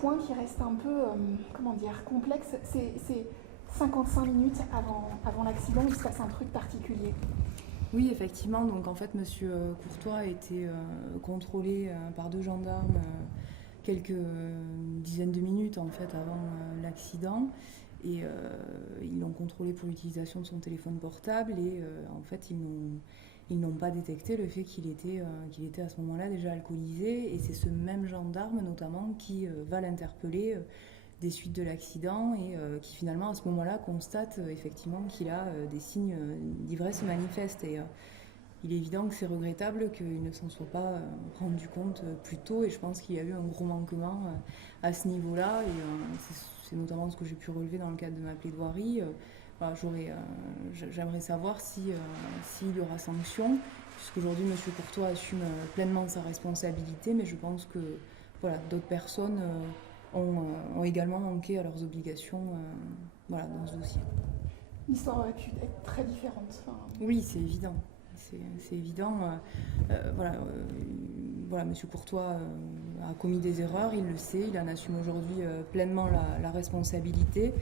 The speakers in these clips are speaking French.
point qui reste un peu, complexe. C'est 55 minutes avant l'accident, il se passe un truc particulier. Oui, effectivement. Donc en fait, Monsieur Courtois a été contrôlé par deux gendarmes quelques dizaines de minutes en fait avant l'accident. Et ils l'ont contrôlé pour l'utilisation de son téléphone portable et en fait ils n'ont pas détecté le fait qu'il était à ce moment-là déjà alcoolisé. Et c'est ce même gendarme notamment qui va l'interpeller des suites de l'accident et qui finalement à ce moment-là constate effectivement qu'il a des signes d'ivresse manifeste. Et il est évident que c'est regrettable qu'il ne s'en soit pas rendu compte plus tôt, et je pense qu'il y a eu un gros manquement à ce niveau-là. Et c'est notamment ce que j'ai pu relever dans le cadre de ma plaidoirie. Voilà, j'aimerais savoir s'il y aura sanction, puisqu'aujourd'hui M. Courtois assume pleinement sa responsabilité, mais je pense que voilà, d'autres personnes ont également manqué à leurs obligations voilà, dans ce dossier. L'histoire aurait pu être très différente. Enfin... Oui, c'est évident. C'est évident. Voilà, M. Courtois a commis des erreurs, il le sait, il en assume aujourd'hui pleinement la responsabilité.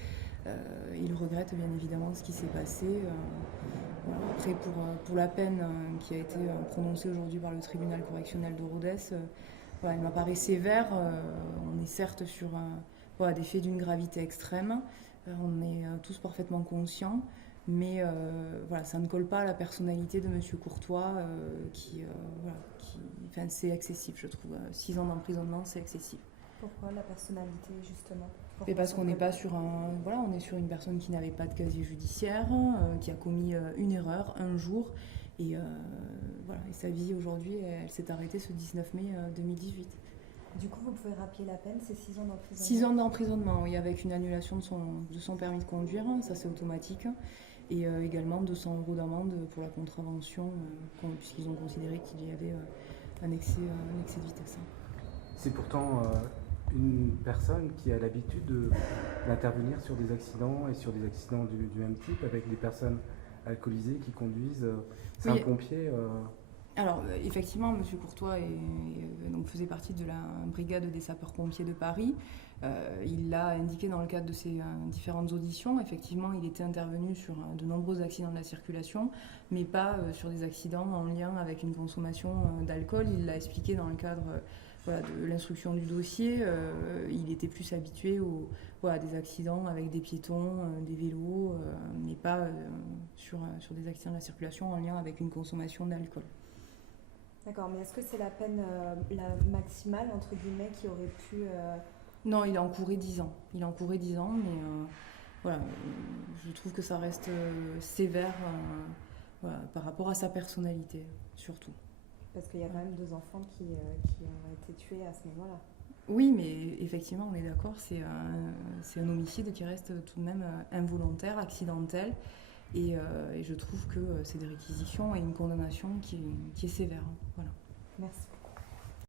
Il regrette bien évidemment ce qui s'est passé. Voilà. Après, pour la peine qui a été prononcée aujourd'hui par le tribunal correctionnel de Rodez, voilà, elle m'apparaît sévère. On est certes sur voilà, des faits d'une gravité extrême. On est tous parfaitement conscients. Mais voilà, ça ne colle pas à la personnalité de M. Courtois, enfin, c'est excessif, je trouve. 6 ans d'emprisonnement, c'est excessif. Pourquoi la personnalité, justement? Et parce qu'on n'est pas sur on est sur une personne qui n'avait pas de casier judiciaire, qui a commis une erreur un jour, et voilà, et sa vie aujourd'hui, elle s'est arrêtée ce 19 mai 2018. Du coup, vous pouvez rappeler la peine, c'est 6 ans d'emprisonnement? 6 ans d'emprisonnement, oui, avec une annulation de son permis de conduire, ça c'est automatique. Et également 200 € d'amende pour la contravention, puisqu'ils ont considéré qu'il y avait un excès de vitesse. C'est pourtant une personne qui a l'habitude d'intervenir sur des accidents et sur des accidents du même type, avec des personnes alcoolisées qui conduisent. C'est oui. Un pompier. Alors, effectivement, M. Courtois donc, faisait partie de la brigade des sapeurs-pompiers de Paris. Il l'a indiqué dans le cadre de ses différentes auditions. Effectivement, il était intervenu sur de nombreux accidents de la circulation, mais pas sur des accidents en lien avec une consommation d'alcool. Il l'a expliqué dans le cadre voilà, de l'instruction du dossier. Il était plus habitué à des accidents avec des piétons, des vélos, mais pas sur des accidents de la circulation en lien avec une consommation d'alcool. D'accord, mais est-ce que c'est la peine la maximale, entre guillemets, qui aurait pu... Non, il a encouru 10 ans. Il a encouru 10 ans, mais voilà, je trouve que ça reste sévère voilà, par rapport à sa personnalité, surtout. Parce qu'il y a quand même 2 enfants qui ont été tués à ce moment-là. Oui, mais effectivement, on est d'accord, c'est un homicide qui reste tout de même involontaire, accidentel. Et je trouve que c'est des réquisitions et une condamnation qui est sévère. Voilà. Merci.